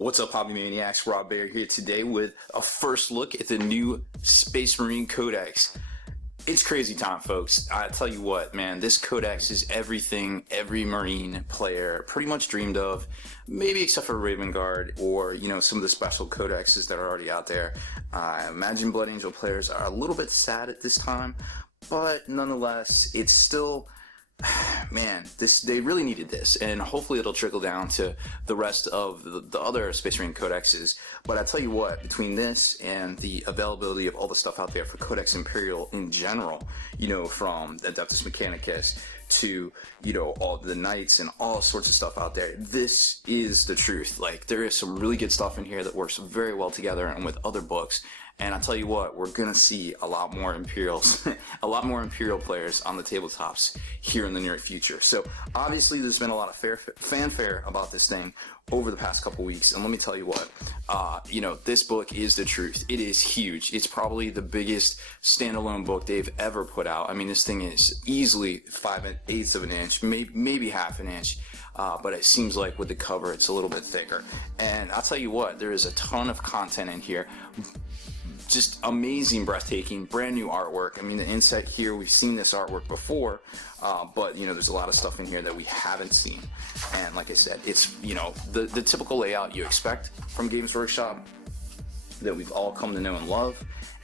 What's up, Hobby Maniacs? Rob Baer here today with a first look at the new Space Marine Codex. It's crazy time, folks. I tell you what, man, this codex is everything every Marine player pretty much dreamed of, maybe except for Raven Guard or, some of the special codexes that are already out there. I imagine Blood Angel players are a little bit sad at this time, but nonetheless, it's still... Man, they really needed this, and hopefully it'll trickle down to the rest of the other Space Marine codexes. But I tell you what, between this and the availability of all the stuff out there for Codex Imperial in general, from Adeptus Mechanicus to, all the Knights and all sorts of stuff out there, this is the truth. Like, there is some really good stuff in here that works very well together and with other books. And I tell you what, we're gonna see a lot more Imperials, a lot more Imperial players on the tabletops here in the near future. So obviously there's been a lot of fanfare about this thing over the past couple weeks, and let me tell you what, this book is the truth. It is huge. It's probably the biggest standalone book they've ever put out. I mean, this thing is easily 5/8 of an inch, maybe half an inch. But it seems like with the cover, it's a little bit thicker. And I'll tell you what, there is a ton of content in here. Just amazing, breathtaking, brand new artwork. I mean, the inset here, we've seen this artwork before, but there's a lot of stuff in here that we haven't seen. And like I said, it's the typical layout you expect from Games Workshop that we've all come to know and love.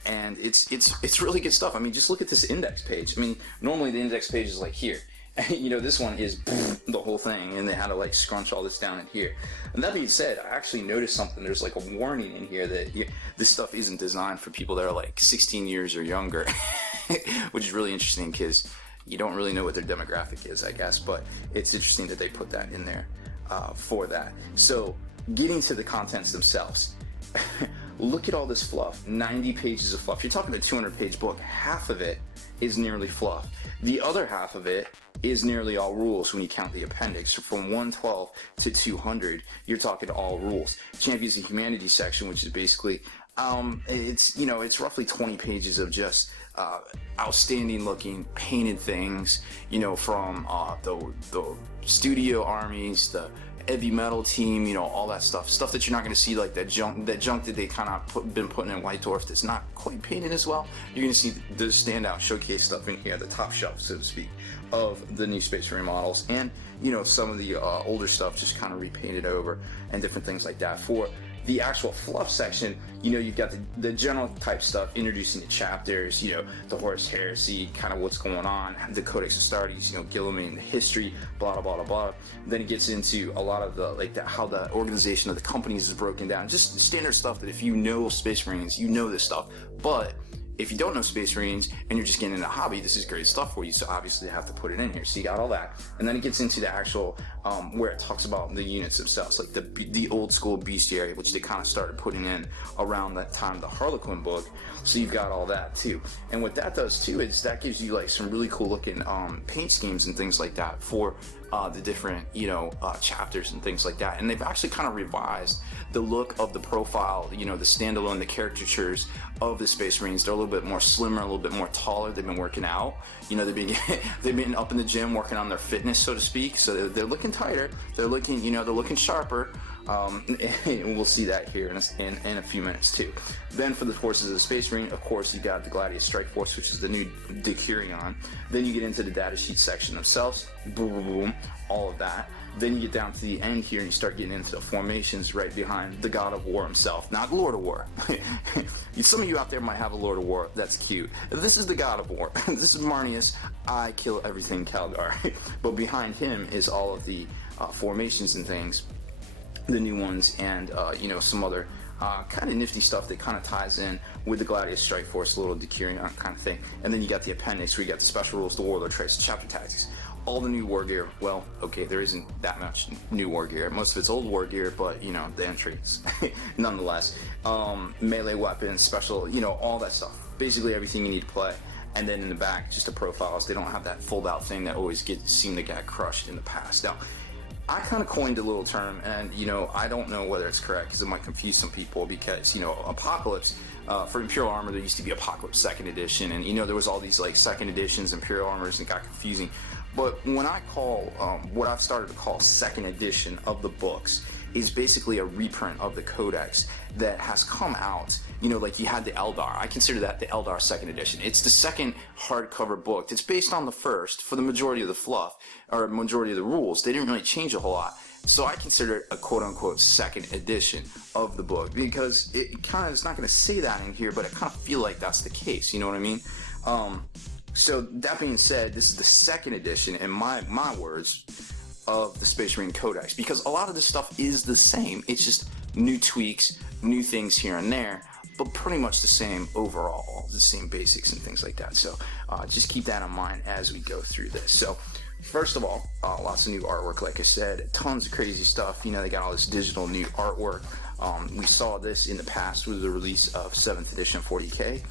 And it's really good stuff. I mean, just look at this index page. I mean, normally the index page is like here. This one is the whole thing, and they had to like scrunch all this down in here. And that being said, I actually noticed something. There's like a warning in here that this stuff isn't designed for people that are like 16 years or younger, which is really interesting because you don't really know what their demographic is, I guess. But it's interesting that they put that in there for that. So getting to the contents themselves. Look at all this fluff, 90 pages of fluff. You're talking a 200-page book. Half of it is nearly fluff. The other half of it is nearly all rules when you count the appendix. So from 112 to 200, you're talking all rules. Champions of Humanity section, which is basically, it's roughly 20 pages of just outstanding looking painted things, from the studio armies, the heavy metal team, all that stuff that you're not going to see, like that junk that they kind of been putting in White Dwarf that's not quite painted as well. You're going to see the standout showcase stuff in here, the top shelf, so to speak, of the new Space Marine models, and some of the older stuff just kind of repainted over and different things like that. For the actual fluff section, you've got the general type stuff, introducing the chapters, the Horus Heresy, kind of what's going on, the Codex Astartes, Guilliman, the history, blah, blah, blah, blah. Then it gets into a lot of how the organization of the companies is broken down. Just standard stuff that if you know Space Marines, you know this stuff. But if you don't know Space Marines and you're just getting into a hobby, this is great stuff for you, so obviously you have to put it in here. So you got all that. And then it gets into the actual, where it talks about the units themselves, like the old school bestiary, which they kind of started putting in around that time, the Harlequin book. So you've got all that too. And what that does too is that gives you like some really cool looking paint schemes and things like that for the different, chapters and things like that. And they've actually kind of revised the look of the profile, the standalone, the caricatures of the Space Marines. They're a little bit more slimmer, a little bit more taller. They've been working out. They've been up in the gym working on their fitness, so to speak. So they're looking tighter. They're looking, they're looking sharper. And we'll see that here in a few minutes too. Then for the forces of the Space Marine, of course, you got the Gladius Strike Force, which is the new Decurion. Then you get into the data sheet section themselves. Boom, boom, boom, all of that. Then you get down to the end here and you start getting into the formations right behind the God of War himself, not Lord of War. Some of you out there might have a Lord of War, that's cute. This is the God of War. This is Marneus, I kill everything Calgar. But behind him is all of the formations and things, the new ones, and some other kind of nifty stuff that kind of ties in with the Gladius Strike Force, little Decurion kind of thing. And then you got the appendix where you got the special rules, the Warlord traits, chapter tactics, all the new war gear. Well, okay, there isn't that much new war gear. Most of it's old war gear, but the entries nonetheless. Melee weapons, special, all that stuff. Basically everything you need to play. And then in the back, just the profiles. They don't have that fold out thing that always seemed to get crushed in the past. Now, I kind of coined a little term, and I don't know whether it's correct because it might confuse some people, because Apocalypse, for Imperial Armor there used to be Apocalypse 2nd edition, and there was all these like 2nd editions Imperial Armors, and it got confusing. But when I call what I've started to call 2nd edition of the books, is basically a reprint of the Codex that has come out. You know, like you had the Eldar. I consider that the Eldar second edition. It's the second hardcover book. It's based on the first for the majority of the fluff, or majority of the rules. They didn't really change a whole lot. So I consider it a quote-unquote second edition of the book, because it kind of is not going to say that in here, but I kind of feel like that's the case. You know what I mean? So that being said, this is the second edition, in my words, of the Space Marine Codex, because a lot of this stuff is the same. It's just new tweaks, new things here and there, but pretty much the same overall, the same basics and things like that. So just keep that in mind as we go through this. So first of all, lots of new artwork, like I said, tons of crazy stuff. You know, they got all this digital new artwork. We saw this in the past with the release of 7th edition 40K.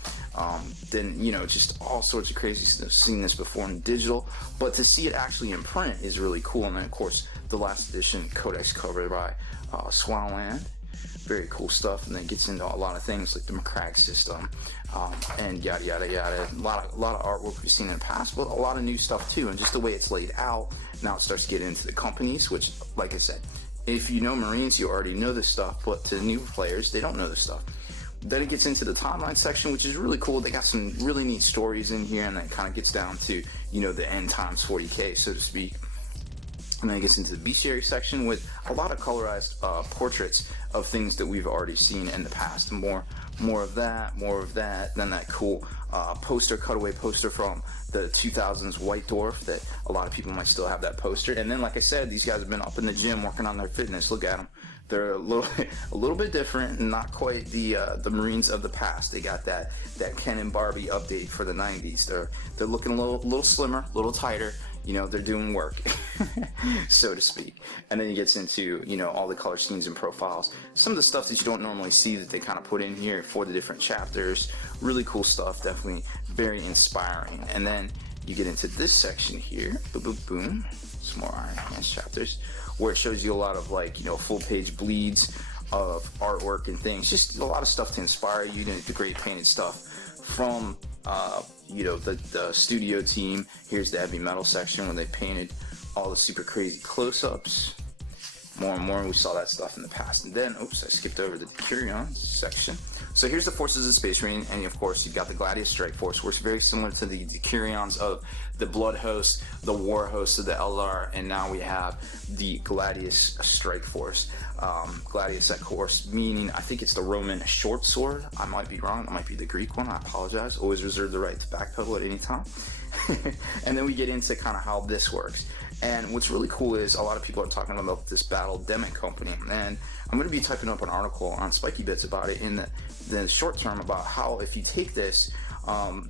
Then, you know, just all sorts of crazy stuff. Seen this before in digital, but to see it actually in print is really cool. And then, of course, the last edition Codex cover by Swanland. Very cool stuff, and then gets into a lot of things like the Macragge system, and yada yada yada. A lot of artwork we've seen in the past, but a lot of new stuff too. And just the way it's laid out, now it starts to get into the companies, which, like I said, if you know Marines, you already know this stuff, but to new players, they don't know this stuff. Then it gets into the timeline section, which is really cool. They got some really neat stories in here, and then it kind of gets down to, you know, the end times 40K, so to speak. And then it gets into the bestiary section with a lot of colorized portraits of things that we've already seen in the past. More of that. Then that cool cutaway poster from the 2000s White Dwarf that a lot of people might still have that poster. And then, like I said, these guys have been up in the gym working on their fitness. Look at them. They're a little bit different, and not quite the Marines of the past. They got that Ken and Barbie update for the 90s. They're looking a little slimmer, a little tighter. You know, they're doing work, so to speak. And then it gets into, you know, all the color schemes and profiles. Some of the stuff that you don't normally see that they kind of put in here for the different chapters. Really cool stuff, definitely very inspiring. And then you get into this section here, boom, boom, boom. Some more Iron Hands chapters, where it shows you a lot of, like, you know, full page bleeds of artwork and things. Just a lot of stuff to inspire you, the great painted stuff from you know, the studio team. Here's the heavy metal section where they painted all the super crazy close-ups. More and more, we saw that stuff in the past. And then, oops, I skipped over the Decurion section. So here's the forces of Space Marine, and of course you've got the Gladius Strike Force, which is very similar to the Decurions of the Blood Host, the War Host of the Eldar, and now we have the Gladius Strike Force. Gladius, of course, meaning, I think it's the Roman short sword. I might be wrong. That might be the Greek one. I apologize. Always reserve the right to backpedal at any time. And then we get into kind of how this works. And what's really cool is a lot of people are talking about this Battle Demic Company, and I'm going to be typing up an article on Spiky Bits about it in the short term, about how if you take this,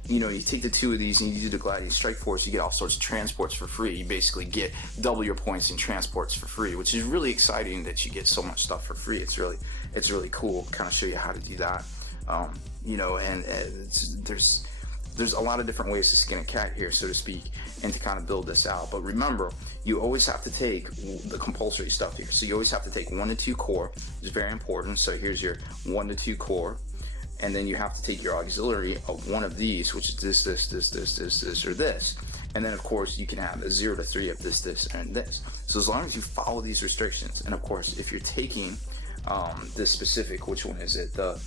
you know, you take the two of these and you do the Gladius Strike Force, you get all sorts of transports for free. You basically get double your points in transports for free, which is really exciting that you get so much stuff for free. It's really cool. Kind of show you how to do that. You know, and there's a lot of different ways to skin a cat here, so to speak, and to kind of build this out. But remember, you always have to take the compulsory stuff here. So you always have to take 1 to 2 core. It's very important. So here's your 1 to 2 core. And then you have to take your auxiliary of one of these, which is this, or this. And then, of course, you can have a 0 to 3 of this, and this. So as long as you follow these restrictions, and of course, if you're taking this specific, which one is it? The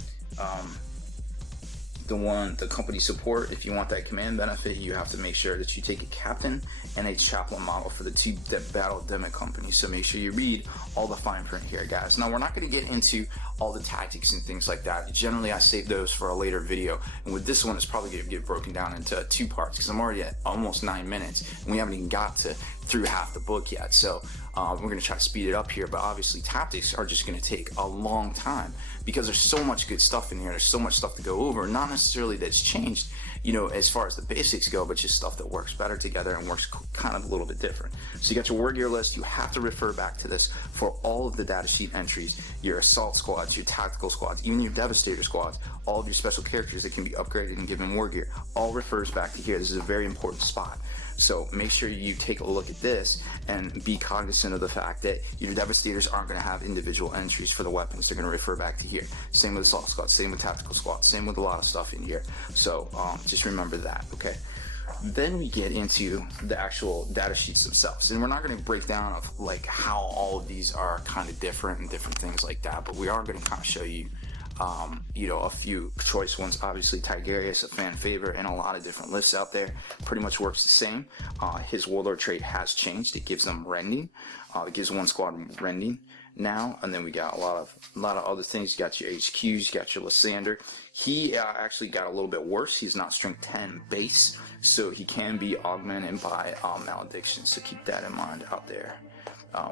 company support, if you want that command benefit, you have to make sure that you take a captain and a chaplain model for the Battle Demic Company. So make sure you read all the fine print here, guys. Now, we're not going to get into all the tactics and things like that. Generally, I save those for a later video. And with this one, it's probably going to get broken down into 2 parts, because I'm already at almost 9 minutes, and we haven't even got through half the book yet. So we're going to try to speed it up here, but obviously tactics are just going to take a long time, because there's so much good stuff in here. There's so much stuff to go over, not necessarily that's changed, you know, as far as the basics go, but just stuff that works better together and works kind of a little bit different. So you got your war gear list. You have to refer back to this for all of the datasheet entries, your assault squads, your tactical squads, even your devastator squads, all of your special characters that can be upgraded and given war gear, all refers back to here. This is a very important spot. So make sure you take a look at this and be cognizant of the fact that your devastators aren't going to have individual entries for the weapons. They're going to refer back to here. Same with assault squads, same with tactical squads, same with a lot of stuff in here. So just remember that, okay? Then we get into the actual data sheets themselves, and we're not going to break down of like how all of these are kind of different and different things like that, but we are going to kind of show you a few choice ones. Obviously Tigurius, a fan favorite in a lot of different lists out there, pretty much works the same. His warlord trait has changed. It gives them rending. It gives one squad rending now, and then we got a lot of other things. You got your HQs, you got your Lysander. He actually got a little bit worse. He's not strength 10 base, so he can be augmented by malediction, so keep that in mind out there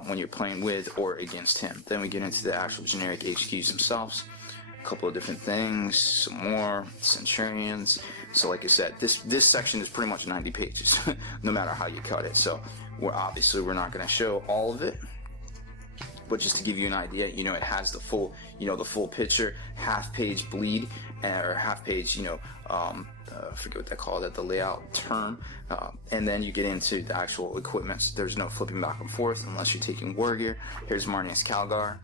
when you're playing with or against him. Then we get into the actual generic HQs themselves, a couple of different things, some more centurions. So like I said, this section is pretty much 90 pages no matter how you cut it, so we're not going to show all of it. But just to give you an idea, it has the full, the full picture, half page bleed, or half page, I forget what they call that, the layout term. And then you get into the actual equipments. There's no flipping back and forth unless you're taking war gear. Here's Marneus Calgar.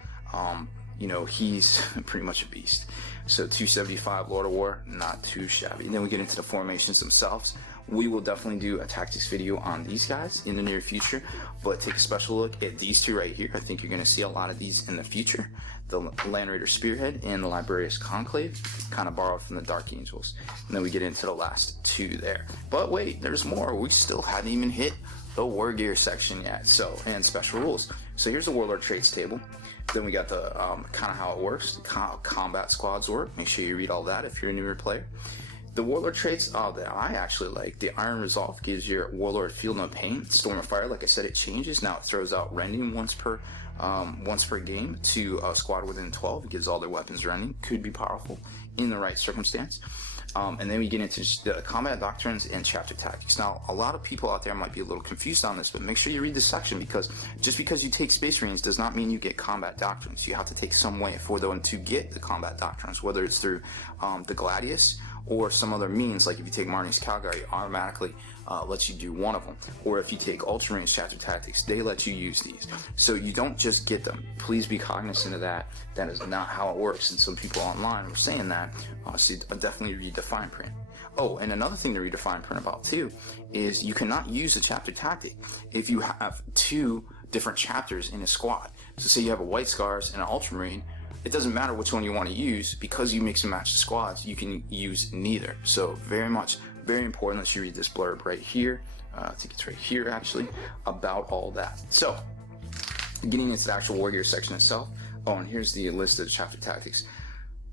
He's pretty much a beast. So 275 Lord of War, not too shabby. And then we get into the formations themselves. We will definitely do a tactics video on these guys in the near future, but take a special look at these two right here. I think you're going to see a lot of these in the future. The Land Raider Spearhead and the Librarius Conclave, kind of borrowed from the Dark Angels. And then we get into the last two there. But wait, there's more. We still haven't even hit the War Gear section yet, and special rules. So here's the Warlord Traits table. Then we got the kind of how it works, how combat squads work. Make sure you read all that if you're a newer player. The Warlord traits that I actually like, the Iron Resolve gives your Warlord Feel No Pain. Storm of Fire, like I said, it changes. Now it throws out rending once per game to a squad within 12. It gives all their weapons rending. Could be powerful in the right circumstance. And then we get into the combat doctrines and chapter tactics. Now, a lot of people out there might be a little confused on this, but make sure you read this section, because just because you take Space Marines does not mean you get combat doctrines. You have to take some way for them to get the combat doctrines, whether it's through the Gladius or some other means. Like if you take Marneus Calgar, it automatically lets you do one of them. Or if you take Ultramarines chapter tactics, they let you use these. So you don't just get them. Please be cognizant of that. That is not how it works. And some people online were saying that. So definitely read the fine print. Oh, and another thing to read the fine print about too is you cannot use a chapter tactic if you have two different chapters in a squad. So say you have a White Scars and an Ultramarine. It doesn't matter which one you want to use, because you mix and match the squads, you can use neither. So very important that you read this blurb right here. I think it's right here actually, about all that. So getting into the actual War Gear section itself. Oh, and here's the list of chapter tactics.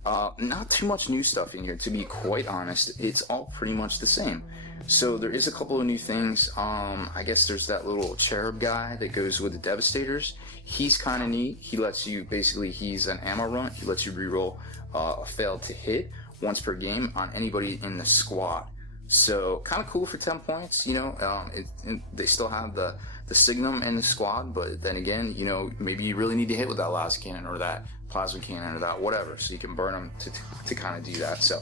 Not too much new stuff in here, to be quite honest. It's all pretty much the same. So there is a couple of new things. I guess there's that little cherub guy that goes with the Devastators. He's kind of neat. He lets you, basically, he's an ammo runt. He lets you reroll a failed to hit once per game on anybody in the squad. So kind of cool for 10 points, they still have the Signum in the squad, but then again, maybe you really need to hit with that las cannon or that plasma cannon or that whatever, so you can burn them to kind of do that. So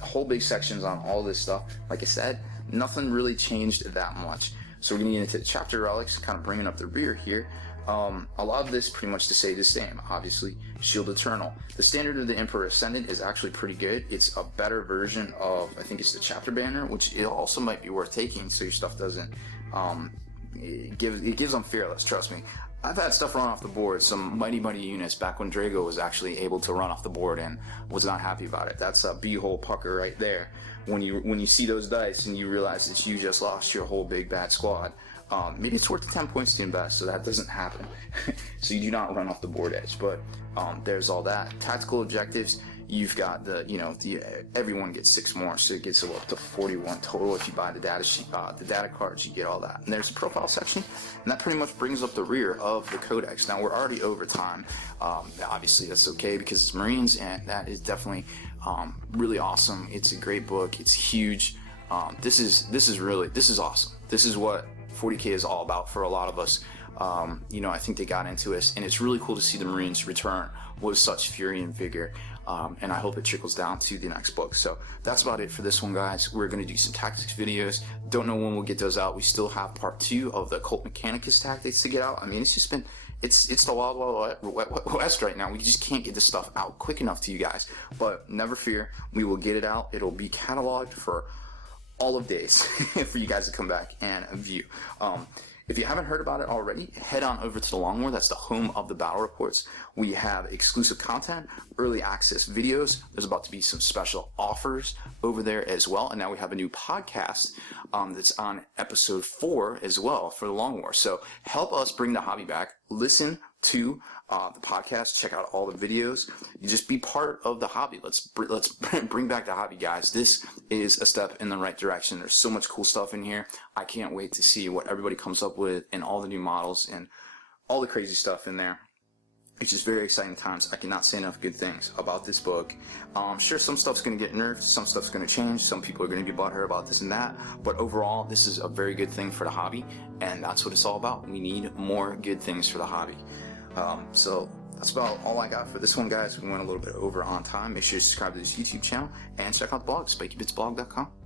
whole big sections on all this stuff. Like I said, nothing really changed that much. So we're gonna get into the chapter relics, kind of bringing up the rear here. A lot of this pretty much to say the same. Obviously, Shield Eternal. The standard of the Emperor Ascendant is actually pretty good. It's a better version of, I think it's the chapter banner, which it also might be worth taking so your stuff doesn't, it gives them Fearless, trust me. I've had stuff run off the board, some mighty units back when Drago was actually able to run off the board and was not happy about it. That's a beehole pucker right there. When you see those dice and you realize that you just lost your whole big bad squad. Maybe it's worth the 10 points to invest, so that doesn't happen. So you do not run off the board edge, but there's all that. Tactical objectives, you've got everyone gets 6 more, so it gets up to 41 total. If you buy the data sheet, the data cards, you get all that. And there's a profile section, and that pretty much brings up the rear of the Codex. Now we're already over time. Obviously that's okay because it's Marines, and that is definitely really awesome. It's a great book. It's huge. This is awesome. This is what 40K is all about for a lot of us. I think they got into us, and it's really cool to see the Marines return with such fury and vigor. And I hope it trickles down to the next book. So that's about it for this one, guys. We're going to do some tactics videos. Don't know when we'll get those out. We still have part 2 of the Cult Mechanicus tactics to get out. I mean, it's just been, it's the wild west right now. We just can't get this stuff out quick enough to you guys. But never fear, we will get it out. It'll be cataloged for all of days for you guys to come back and view. If you haven't heard about it already, head on over to the Long War. That's the home of the battle reports. We have exclusive content, early access videos. There's about to be some special offers over there as well. And now we have a new podcast that's on episode 4 as well for the Long War. So help us bring the hobby back. Listen to the podcast, check out all the videos. You just be part of the hobby. Let's bring back the hobby, guys. This is a step in the right direction. There's so much cool stuff in here. I can't wait to see what everybody comes up with and all the new models and all the crazy stuff in there. It's just very exciting times. I cannot say enough good things about this book. Sure, some stuff's going to get nerfed, some stuff's going to change, some people are going to be butthurt about this and that, but overall, this is a very good thing for the hobby, and that's what it's all about. We need more good things for the hobby. So that's about all I got for this one, guys. We went a little bit over on time. Make sure you subscribe to this YouTube channel and check out the blog, SpikeyBitsblog.com.